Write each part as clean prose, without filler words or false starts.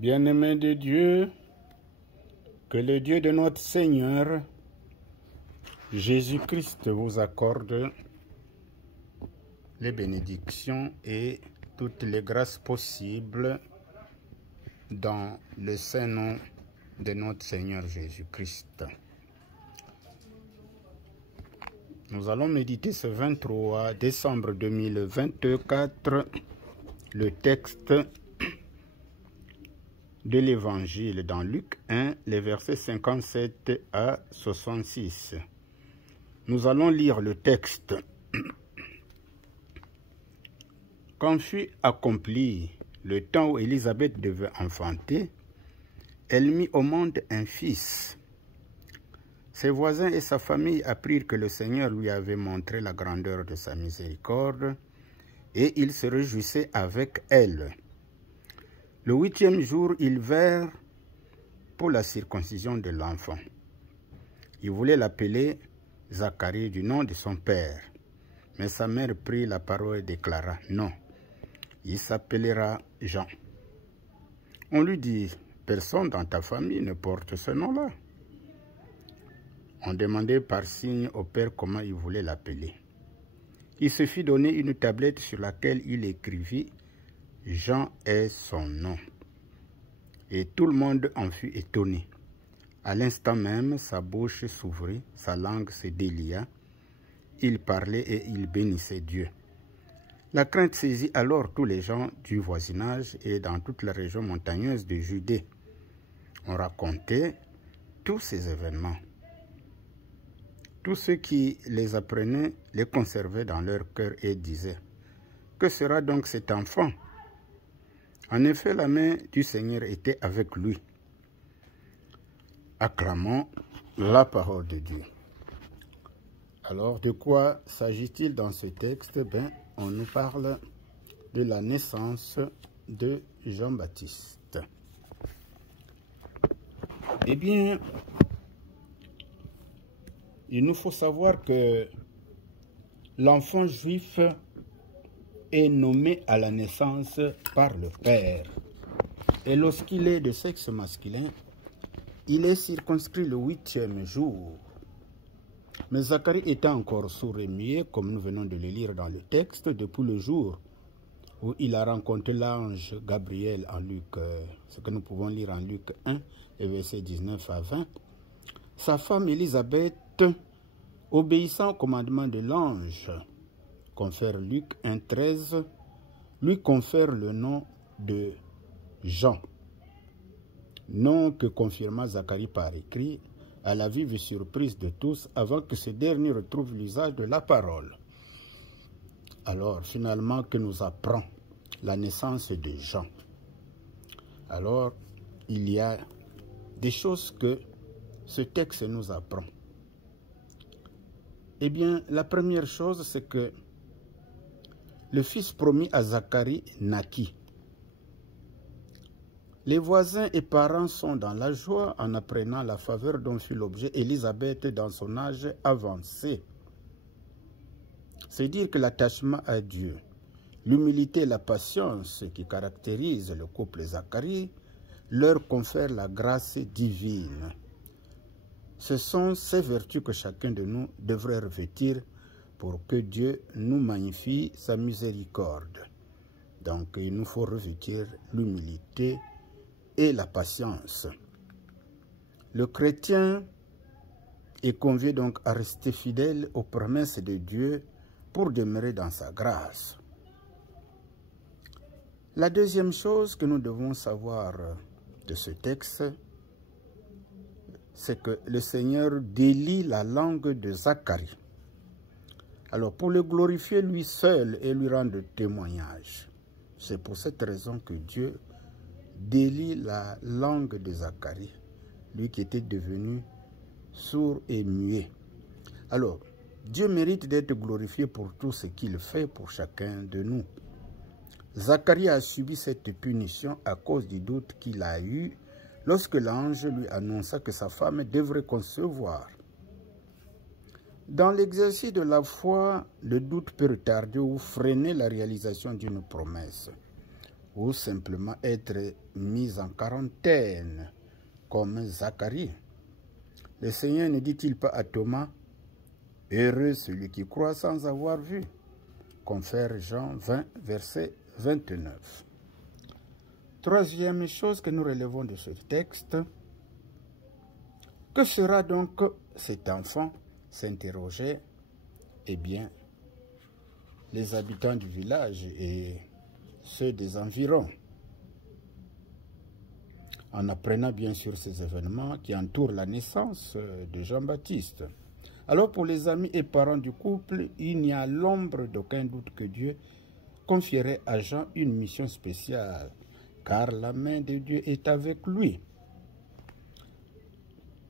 Bien-aimés de Dieu, que le Dieu de notre Seigneur Jésus-Christ vous accorde les bénédictions et toutes les grâces possibles dans le saint nom de notre Seigneur Jésus-Christ. Nous allons méditer ce 23 décembre 2024 le texte de l'Évangile dans Luc 1, les versets 57 à 66. Nous allons lire le texte. Quand fut accompli le temps où Élisabeth devait enfanter, elle mit au monde un fils. Ses voisins et sa famille apprirent que le Seigneur lui avait montré la grandeur de sa miséricorde, et ils se réjouissaient avec elle. Le 8e jour, ils vinrent pour la circoncision de l'enfant. Ils voulaient l'appeler Zacharie du nom de son père. Mais sa mère prit la parole et déclara, « Non, il s'appellera Jean. » On lui dit, « Personne dans ta famille ne porte ce nom-là. » On demandait par signe au père comment il voulait l'appeler. Il se fit donner une tablette sur laquelle il écrivit « Jean est son nom. » Et tout le monde en fut étonné. À l'instant même, sa bouche s'ouvrit, sa langue se délia. Il parlait et il bénissait Dieu. La crainte saisit alors tous les gens du voisinage et dans toute la région montagneuse de Judée. On racontait tous ces événements. Tous ceux qui les apprenaient les conservaient dans leur cœur et disaient, « Que sera donc cet enfant ?» En effet, la main du Seigneur était avec lui. Acclamons la parole de Dieu. Alors, de quoi s'agit-il dans ce texte? On nous parle de la naissance de Jean-Baptiste. Eh bien, il nous faut savoir que l'enfant juif est nommé à la naissance par le père. Et lorsqu'il est de sexe masculin, il est circonscrit le 8e jour. Mais Zacharie était encore sourd et muet, comme nous venons de le lire dans le texte, depuis le jour où il a rencontré l'ange Gabriel en Luc, ce que nous pouvons lire en Luc 1, les versets 19 à 20. Sa femme Élisabeth, obéissant au commandement de l'ange, confère Luc 1, 13, lui confère le nom de Jean, nom que confirma Zacharie par écrit, à la vive surprise de tous, avant que ce dernier retrouve l'usage de la parole. Alors, finalement, que nous apprend la naissance de Jean? Alors, il y a des choses que ce texte nous apprend. Eh bien, la première chose, c'est que le fils promis à Zacharie naquit. Les voisins et parents sont dans la joie en apprenant la faveur dont fut l'objet Élisabeth dans son âge avancé. C'est dire que l'attachement à Dieu, l'humilité et la patience qui caractérisent le couple Zacharie leur confèrent la grâce divine. Ce sont ces vertus que chacun de nous devrait revêtir pour que Dieu nous magnifie sa miséricorde. Donc, il nous faut revêtir l'humilité et la patience. Le chrétien est convié donc à rester fidèle aux promesses de Dieu pour demeurer dans sa grâce. La deuxième chose que nous devons savoir de ce texte, c'est que le Seigneur délie la langue de Zacharie. Alors, pour le glorifier lui seul et lui rendre témoignage, c'est pour cette raison que Dieu délie la langue de Zacharie, lui qui était devenu sourd et muet. Alors, Dieu mérite d'être glorifié pour tout ce qu'il fait pour chacun de nous. Zacharie a subi cette punition à cause du doute qu'il a eu lorsque l'ange lui annonça que sa femme devrait concevoir. Dans l'exercice de la foi, le doute peut retarder ou freiner la réalisation d'une promesse. ou simplement être mis en quarantaine, comme Zacharie. Le Seigneur ne dit-il pas à Thomas, « Heureux celui qui croit sans avoir vu » Confère Jean 20, verset 29. Troisième chose que nous relevons de ce texte, que sera donc cet enfant? S'interrogeait, eh bien, les habitants du village et ceux des environs, en apprenant bien sûr ces événements qui entourent la naissance de Jean-Baptiste. Alors pour les amis et parents du couple, il n'y a l'ombre d'aucun doute que Dieu confierait à Jean une mission spéciale, car la main de Dieu est avec lui.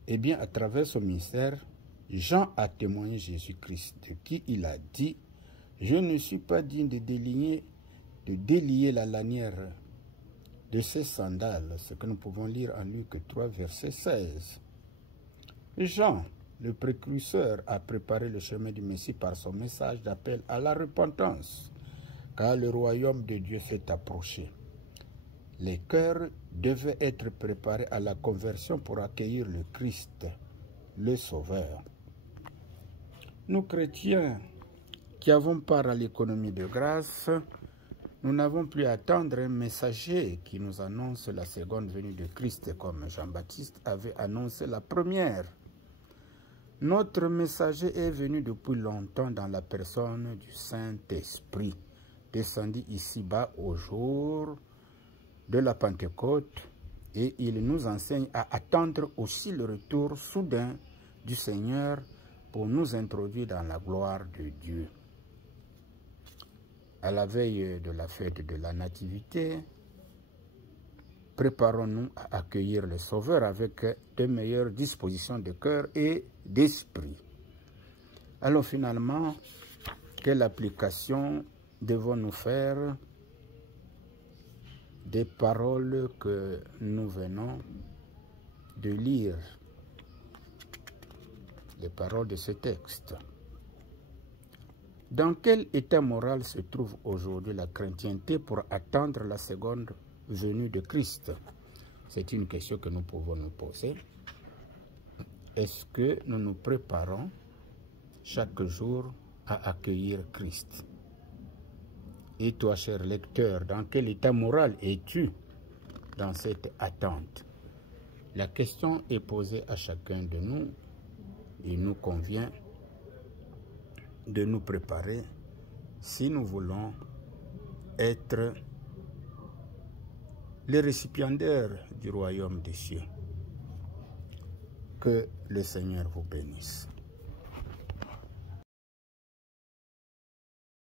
Eh bien, à travers son ministère, Jean a témoigné Jésus-Christ, de qui il a dit, « Je ne suis pas digne de délier la lanière de ses sandales », ce que nous pouvons lire en Luc 3, verset 16. Jean, le précurseur, a préparé le chemin du Messie par son message d'appel à la repentance, car le royaume de Dieu s'est approché. Les cœurs devaient être préparés à la conversion pour accueillir le Christ, le Sauveur. Nous, chrétiens, qui avons part à l'économie de grâce, nous n'avons plus à attendre un messager qui nous annonce la seconde venue de Christ, comme Jean-Baptiste avait annoncé la première. Notre messager est venu depuis longtemps dans la personne du Saint-Esprit, descendu ici-bas au jour de la Pentecôte, et il nous enseigne à attendre aussi le retour soudain du Seigneur pour nous introduire dans la gloire de Dieu. À la veille de la fête de la Nativité, préparons-nous à accueillir le Sauveur avec de meilleures dispositions de cœur et d'esprit. Alors finalement, quelle application devons-nous faire des paroles que nous venons de lire, les paroles de ce texte? Dans quel état moral se trouve aujourd'hui la chrétienté pour attendre la seconde venue de Christ? C'est une question que nous pouvons nous poser. Est-ce que nous nous préparons chaque jour à accueillir Christ? Et toi, cher lecteur, dans quel état moral es-tu dans cette attente? La question est posée à chacun de nous. Il nous convient de nous préparer si nous voulons être les récipiendaires du royaume des cieux. Que le Seigneur vous bénisse.